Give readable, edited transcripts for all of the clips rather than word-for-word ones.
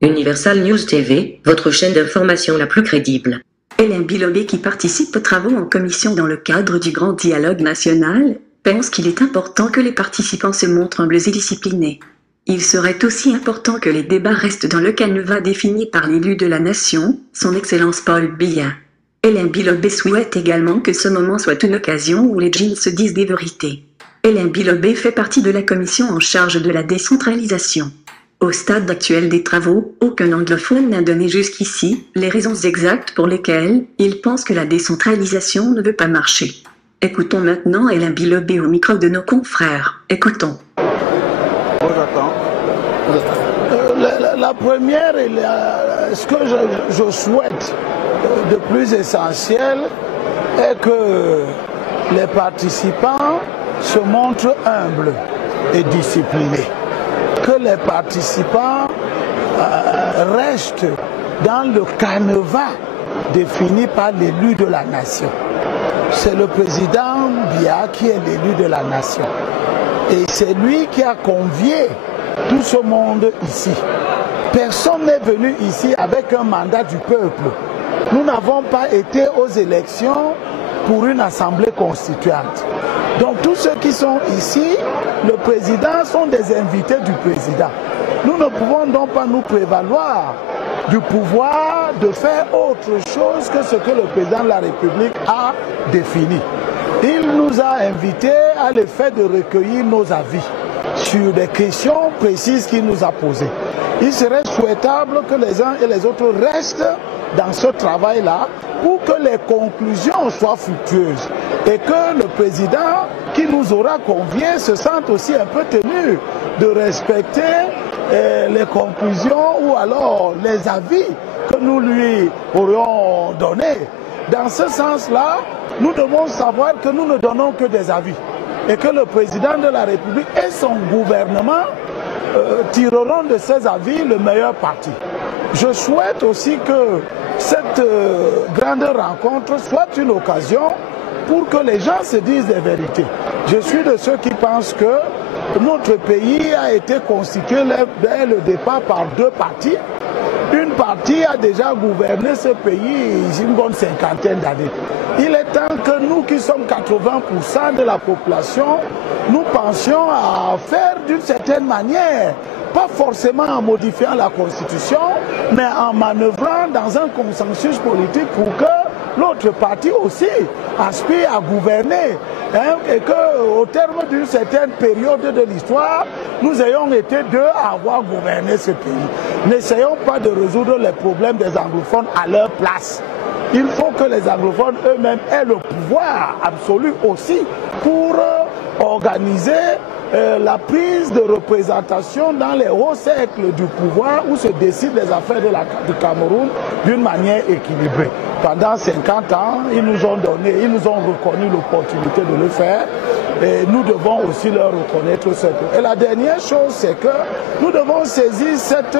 Universal News TV, votre chaîne d'information la plus crédible. Alain Bilobé, qui participe aux travaux en commission dans le cadre du Grand Dialogue National, pense qu'il est important que les participants se montrent humbles et disciplinés. Il serait aussi important que les débats restent dans le canevas défini par l'élu de la nation, son Excellence Paul Biya. Alain Bilobé souhaite également que ce moment soit une occasion où les djinns se disent des vérités. Alain Bilobé fait partie de la commission en charge de la décentralisation. Au stade actuel des travaux, aucun anglophone n'a donné jusqu'ici les raisons exactes pour lesquelles il pense que la décentralisation ne veut pas marcher. Écoutons maintenant Alain Bilobé au micro de nos confrères. Écoutons. La première, ce que je souhaite de plus essentiel est que les participants se montrent humbles et disciplinés. Que les participants restent dans le canevas défini par l'élu de la nation. C'est le président Biya qui est l'élu de la nation. Et c'est lui qui a convié tout ce monde ici. Personne n'est venu ici avec un mandat du peuple. Nous n'avons pas été aux élections pour une assemblée constituante. Donc tous ceux qui sont ici, le président, sont des invités du président. Nous ne pouvons donc pas nous prévaloir du pouvoir de faire autre chose que ce que le président de la République a défini. Il nous a invités à le fait de recueillir nos avis sur des questions précises qu'il nous a posées. Il serait souhaitable que les uns et les autres restent dans ce travail-là pour que les conclusions soient fructueuses et que le président qui nous aura conviés se sente aussi un peu tenu de respecter les conclusions ou alors les avis que nous lui aurions donnés. Dans ce sens-là, nous devons savoir que nous ne donnons que des avis et que le président de la République et son gouvernement tireront de ces avis le meilleur parti. Je souhaite aussi que cette grande rencontre soit une occasion pour que les gens se disent des vérités. Je suis de ceux qui pensent que notre pays a été constitué dès le départ par deux partis. Une partie a déjà gouverné ce pays une bonne cinquantaine d'années. Il est temps que nous qui sommes 80% de la population, nous pensions à faire d'une certaine manière, pas forcément en modifiant la Constitution, mais en manœuvrant dans un consensus politique pour que l'autre parti aussi aspire à gouverner, et qu'au terme d'une certaine période de l'histoire, nous ayons été deux à avoir gouverné ce pays. N'essayons pas de résoudre les problèmes des anglophones à leur place. Il faut que les anglophones eux-mêmes aient le pouvoir absolu aussi pour organiser la prise de représentation dans les hauts cercles du pouvoir où se décident les affaires du Cameroun d'une manière équilibrée. Pendant 50 ans, ils nous ont reconnu l'opportunité de le faire et nous devons aussi leur reconnaître cette. Et la dernière chose, c'est que nous devons saisir cette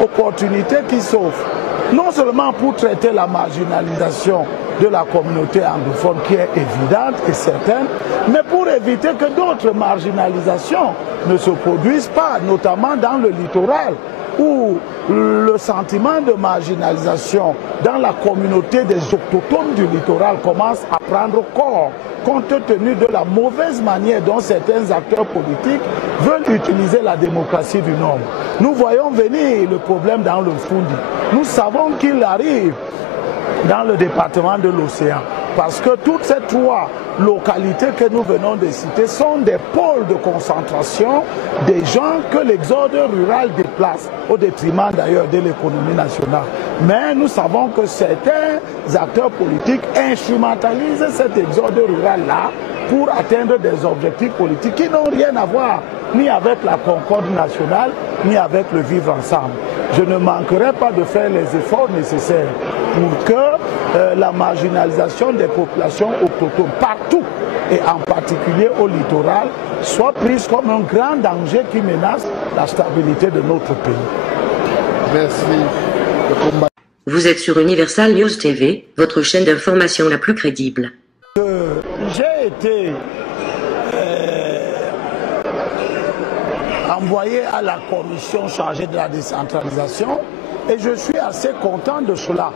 opportunité qui s'offre, non seulement pour traiter la marginalisation de la communauté anglophone qui est évidente et certaine, mais pour éviter que d'autres marginalisations ne se produisent pas, notamment dans le littoral, où le sentiment de marginalisation dans la communauté des autochtones du littoral commence à prendre corps, compte tenu de la mauvaise manière dont certains acteurs politiques veulent utiliser la démocratie du Nord. Nous voyons venir le problème dans le Fundi. Nous savons qu'il arrive dans le département de l'Océan, parce que toutes ces trois localités que nous venons de citer sont des pôles de concentration des gens que l'exode rural déplace, au détriment d'ailleurs de l'économie nationale. Mais nous savons que certains acteurs politiques instrumentalisent cet exode rural-là pour atteindre des objectifs politiques qui n'ont rien à voir ni avec la concorde nationale, ni avec le vivre ensemble. Je ne manquerai pas de faire les efforts nécessaires pour que la marginalisation des populations autochtones partout, et en particulier au littoral, soit prise comme un grand danger qui menace la stabilité de notre pays. Merci. Vous êtes sur Universal News TV, votre chaîne d'information la plus crédible. été envoyé à la commission chargée de la décentralisation et je suis assez content de cela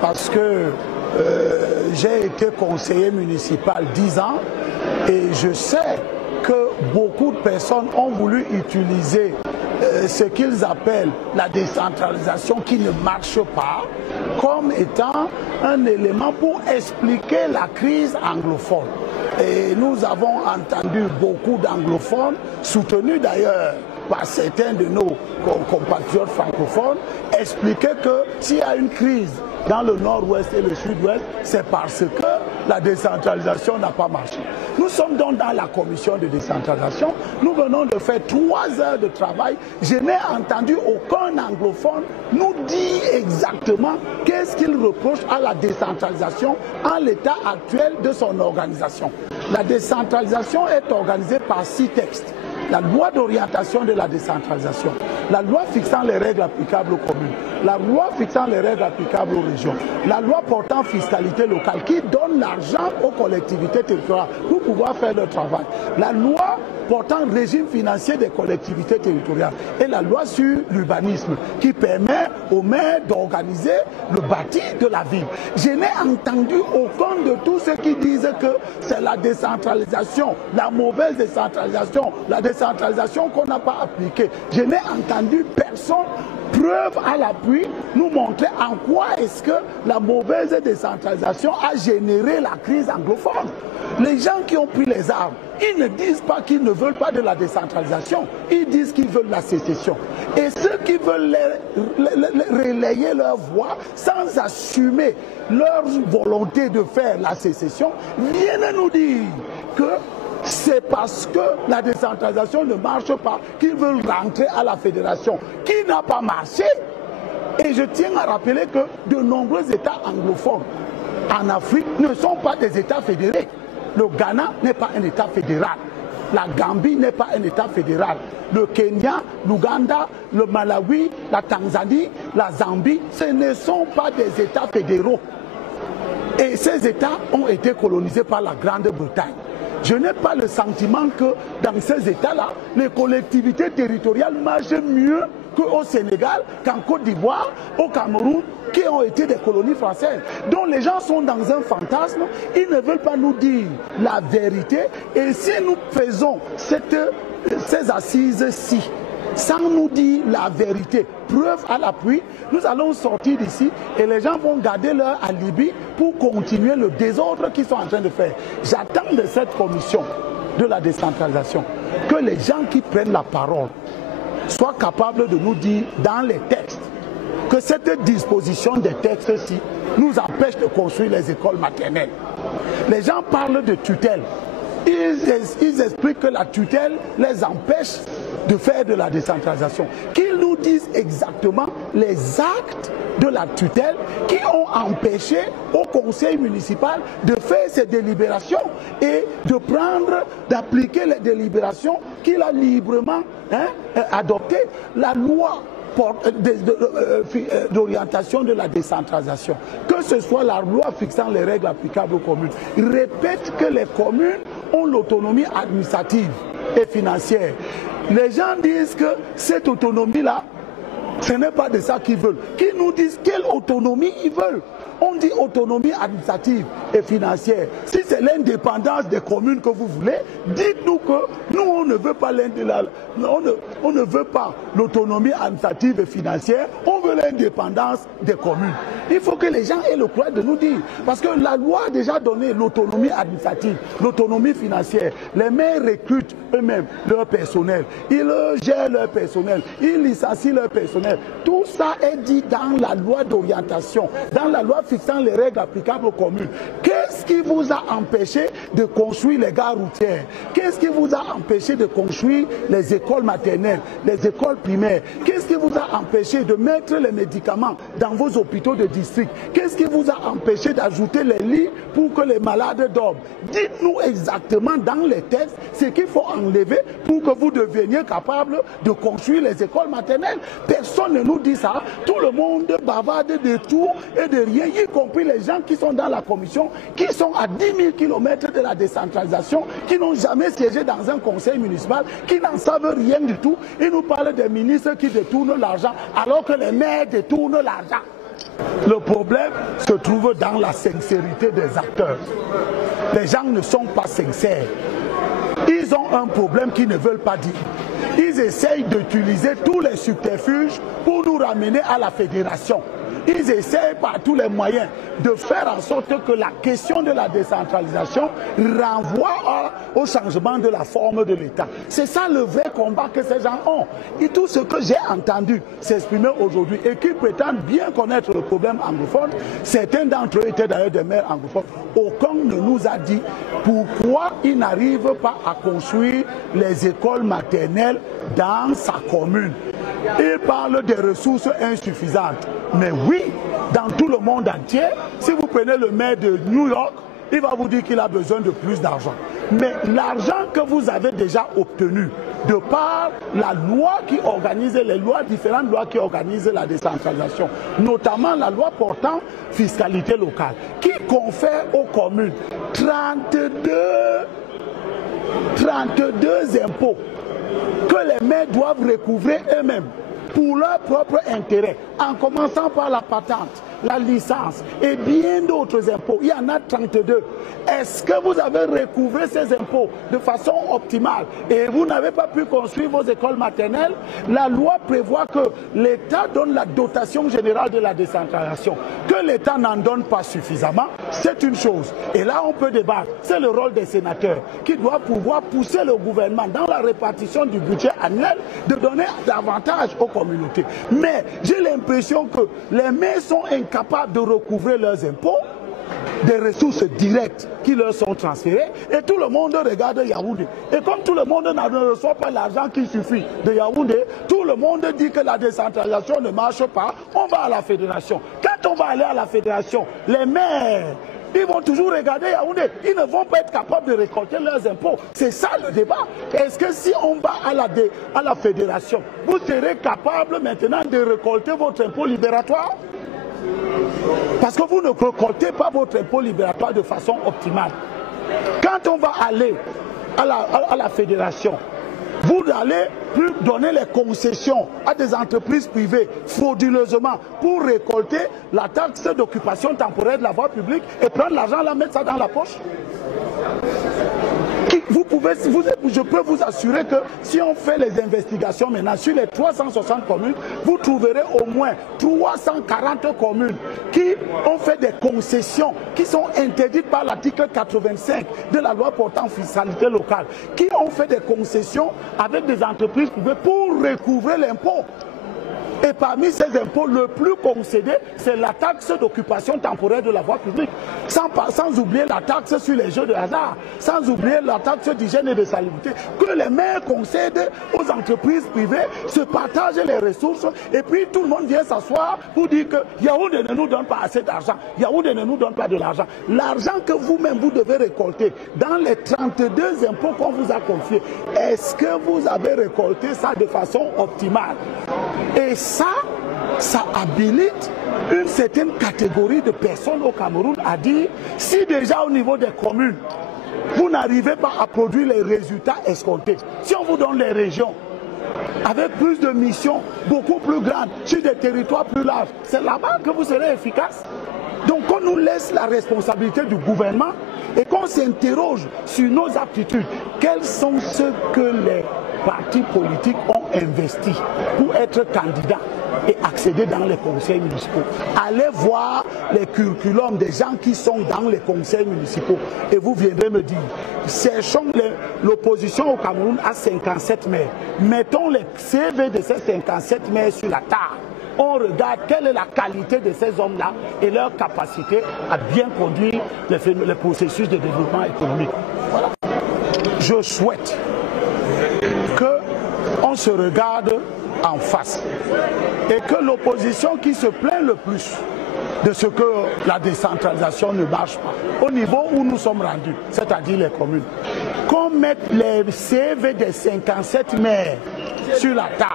parce que j'ai été conseiller municipal 10 ans et je sais que beaucoup de personnes ont voulu utiliser ce qu'ils appellent la décentralisation qui ne marche pas comme étant un élément pour expliquer la crise anglophone. Et nous avons entendu beaucoup d'anglophones, soutenus d'ailleurs par certains de nos compatriotes francophones, expliquer que s'il y a une crise dans le nord-ouest et le sud-ouest, c'est parce que la décentralisation n'a pas marché. Nous sommes donc dans la commission de décentralisation. Nous venons de faire 3 heures de travail. Je n'ai entendu aucun anglophone nous dire exactement qu'est-ce qu'il reproche à la décentralisation en l'état actuel de son organisation. La décentralisation est organisée par 6 textes. La loi d'orientation de la décentralisation, la loi fixant les règles applicables aux communes, la loi fixant les règles applicables aux régions, la loi portant fiscalité locale qui donne l'argent aux collectivités territoriales pour pouvoir faire leur travail, la loi portant régime financier des collectivités territoriales et la loi sur l'urbanisme qui permet aux maires d'organiser le bâti de la ville. Je n'ai entendu aucun de tous ceux qui disent que c'est la décentralisation, la mauvaise décentralisation, la décentralisation qu'on n'a pas appliquée. Je n'ai entendu personne, preuve à l'appui, nous montrer en quoi est-ce que la mauvaise décentralisation a généré la crise anglophone. Les gens qui ont pris les armes, ils ne disent pas qu'ils ne veulent pas de la décentralisation, ils disent qu'ils veulent la sécession. Et ceux qui veulent relayer leur voix sans assumer leur volonté de faire la sécession, viennent nous dire que c'est parce que la décentralisation ne marche pas qu'ils veulent rentrer à la fédération, qui n'a pas marché. Et je tiens à rappeler que de nombreux États anglophones en Afrique ne sont pas des États fédérés. Le Ghana n'est pas un État fédéral. La Gambie n'est pas un État fédéral. Le Kenya, l'Ouganda, le Malawi, la Tanzanie, la Zambie, ce ne sont pas des États fédéraux. Et ces États ont été colonisés par la Grande-Bretagne. Je n'ai pas le sentiment que dans ces États-là, les collectivités territoriales marchent mieux qu'au Sénégal, qu'en Côte d'Ivoire, au Cameroun, qui ont été des colonies françaises. Donc les gens sont dans un fantasme, ils ne veulent pas nous dire la vérité. Et si nous faisons ces assises-ci, sans nous dire la vérité, preuve à l'appui, nous allons sortir d'ici et les gens vont garder leur alibi pour continuer le désordre qu'ils sont en train de faire. J'attends de cette commission de la décentralisation que les gens qui prennent la parole soient capables de nous dire dans les textes que cette disposition des textes-ci nous empêche de construire les écoles maternelles. Les gens parlent de tutelle. Ils expliquent que la tutelle les empêche de faire de la décentralisation. Qu'ils nous disent exactement les actes de la tutelle qui ont empêché au conseil municipal de faire ses délibérations et d'appliquer les délibérations qu'il a librement adoptées. La loi d'orientation de la décentralisation, que ce soit la loi fixant les règles applicables aux communes, répète que les communes ont l'autonomie administrative et financière. Les gens disent que cette autonomie-là, ce n'est pas de ça qu'ils veulent. Qu'ils nous disent quelle autonomie ils veulent. On dit autonomie administrative et financière. Si c'est l'indépendance des communes que vous voulez, dites-nous que nous, on ne veut pas on ne veut pas l'autonomie administrative et financière, on veut l'indépendance des communes. Il faut que les gens aient le courage de nous dire. Parce que la loi a déjà donné l'autonomie administrative, l'autonomie financière. Les maires recrutent eux-mêmes leur personnel. Ils gèrent leur personnel. Ils licencient leur personnel. Tout ça est dit dans la loi d'orientation, dans la loi fixant les règles applicables aux communes. Qu'est-ce qui vous a empêché de construire les gares routières? Qu'est-ce qui vous a empêché de construire les écoles maternelles, les écoles primaires? Qu'est-ce qui vous a empêché de mettre les médicaments dans vos hôpitaux de district? Qu'est-ce qui vous a empêché d'ajouter les lits pour que les malades dorment? Dites-nous exactement dans les textes ce qu'il faut enlever pour que vous deveniez capable de construire les écoles maternelles. Personne ne nous dit ça. Tout le monde bavarde de tout et de rien, y compris les gens qui sont dans la commission, qui sont à 10 000 km de la décentralisation, qui n'ont jamais siégé dans un conseil municipal, qui n'en savent rien du tout. Ils nous parlent des ministres qui détournent l'argent, alors que les maires détournent l'argent. Le problème se trouve dans la sincérité des acteurs. Les gens ne sont pas sincères. Ils ont un problème qu'ils ne veulent pas dire. Ils essayent d'utiliser tous les subterfuges pour nous ramener à la fédération. Ils essayent par tous les moyens de faire en sorte que la question de la décentralisation renvoie au changement de la forme de l'État. C'est ça le vrai combat que ces gens ont. Et tout ce que j'ai entendu s'exprimer aujourd'hui et qui prétendent bien connaître le problème anglophone, certains d'entre eux étaient d'ailleurs des maires anglophones, aucun ne nous a dit pourquoi ils n'arrivent pas à construire les écoles maternelles dans sa commune. Ils parlent des ressources insuffisantes. Mais oui, dans tout le monde entier, si vous prenez le maire de New York, il va vous dire qu'il a besoin de plus d'argent. Mais l'argent que vous avez déjà obtenu, de par la loi qui organise les lois, différentes lois qui organisent la décentralisation, notamment la loi portant fiscalité locale, qui confère aux communes 32 impôts que les maires doivent recouvrer eux-mêmes pour leur propre intérêt, en commençant par la patente, la licence et bien d'autres impôts. Il y en a 32. Est-ce que vous avez recouvré ces impôts de façon optimale et vous n'avez pas pu construire vos écoles maternelles? La loi prévoit que l'État donne la dotation générale de la décentralisation. Que l'État n'en donne pas suffisamment, c'est une chose. Et là, on peut débattre. C'est le rôle des sénateurs qui doivent pouvoir pousser le gouvernement dans la répartition du budget annuel de donner davantage aux communautés. Mais j'ai l'impression que les maires sont incapables de recouvrer leurs impôts, des ressources directes qui leur sont transférées, et tout le monde regarde Yaoundé. Et comme tout le monde ne reçoit pas l'argent qui suffit de Yaoundé, tout le monde dit que la décentralisation ne marche pas, on va à la fédération. Quand on va aller à la fédération, les maires, ils vont toujours regarder Yaoundé. Ils ne vont pas être capables de récolter leurs impôts. C'est ça le débat. Est-ce que si on va à la fédération, vous serez capable maintenant de récolter votre impôt libératoire? Parce que vous ne récoltez pas votre impôt libératoire de façon optimale. Quand on va aller à la fédération, vous n'allez plus donner les concessions à des entreprises privées frauduleusement pour récolter la taxe d'occupation temporaire de la voie publique et prendre l'argent, la mettre ça dans la poche. Je peux vous assurer que si on fait les investigations maintenant sur les 360 communes, vous trouverez au moins 340 communes qui ont fait des concessions qui sont interdites par l'article 85 de la loi portant fiscalité locale, qui ont fait des concessions avec des entreprises privées pour recouvrer l'impôt. Et parmi ces impôts, le plus concédé, c'est la taxe d'occupation temporaire de la voie publique. Sans oublier la taxe sur les jeux de hasard, sans oublier la taxe d'hygiène et de salubrité, que les maires concèdent aux entreprises privées, se partagent les ressources, et puis tout le monde vient s'asseoir pour dire que Yaoundé ne nous donne pas assez d'argent, Yaoundé ne nous donne pas de l'argent. L'argent que vous-même vous devez récolter dans les 32 impôts qu'on vous a confiés, est-ce que vous avez récolté ça de façon optimale? Et ça habilite une certaine catégorie de personnes au Cameroun à dire, si déjà au niveau des communes, vous n'arrivez pas à produire les résultats escomptés, si on vous donne les régions, avec plus de missions, beaucoup plus grandes, sur des territoires plus larges, c'est là-bas que vous serez efficace. Donc on nous laisse la responsabilité du gouvernement et qu'on s'interroge sur nos aptitudes. Quels sont ceux que les partis politiques ont investi pour être candidats et accéder dans les conseils municipaux? Allez voir les curriculums des gens qui sont dans les conseils municipaux et vous viendrez me dire, cherchons l'opposition au Cameroun à 57 maires. Mettons les CV de ces 57 maires sur la table. On regarde quelle est la qualité de ces hommes-là et leur capacité à bien conduire les processus de développement économique. Voilà. Je souhaite qu'on se regarde en face et que l'opposition qui se plaint le plus de ce que la décentralisation ne marche pas, au niveau où nous sommes rendus, c'est-à-dire les communes, qu'on mette les CV des 57 maires sur la table,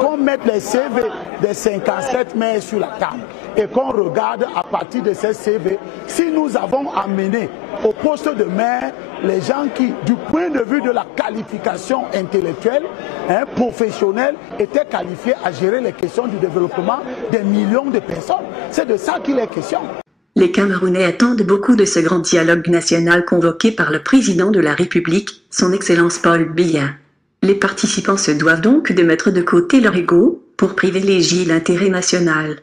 qu'on mette les CV des 57 maires sur la table et qu'on regarde à partir de ces CV si nous avons amené au poste de maire les gens qui, du point de vue de la qualification intellectuelle, professionnelle, étaient qualifiés à gérer les questions du développement des millions de personnes. C'est de ça qu'il est question. Les Camerounais attendent beaucoup de ce grand dialogue national convoqué par le président de la République, son Excellence Paul Biya. Les participants se doivent donc de mettre de côté leur ego pour privilégier l'intérêt national.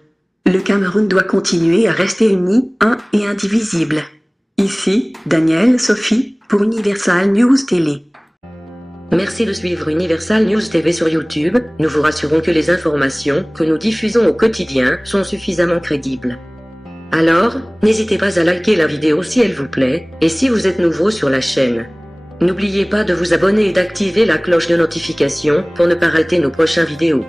Le Cameroun doit continuer à rester uni, un et indivisible. Ici, Daniel Sophie, pour Universal News Télé. Merci de suivre Universal News TV sur YouTube. Nous vous rassurons que les informations que nous diffusons au quotidien sont suffisamment crédibles. Alors, n'hésitez pas à liker la vidéo si elle vous plaît, et si vous êtes nouveau sur la chaîne. N'oubliez pas de vous abonner et d'activer la cloche de notification pour ne pas rater nos prochaines vidéos.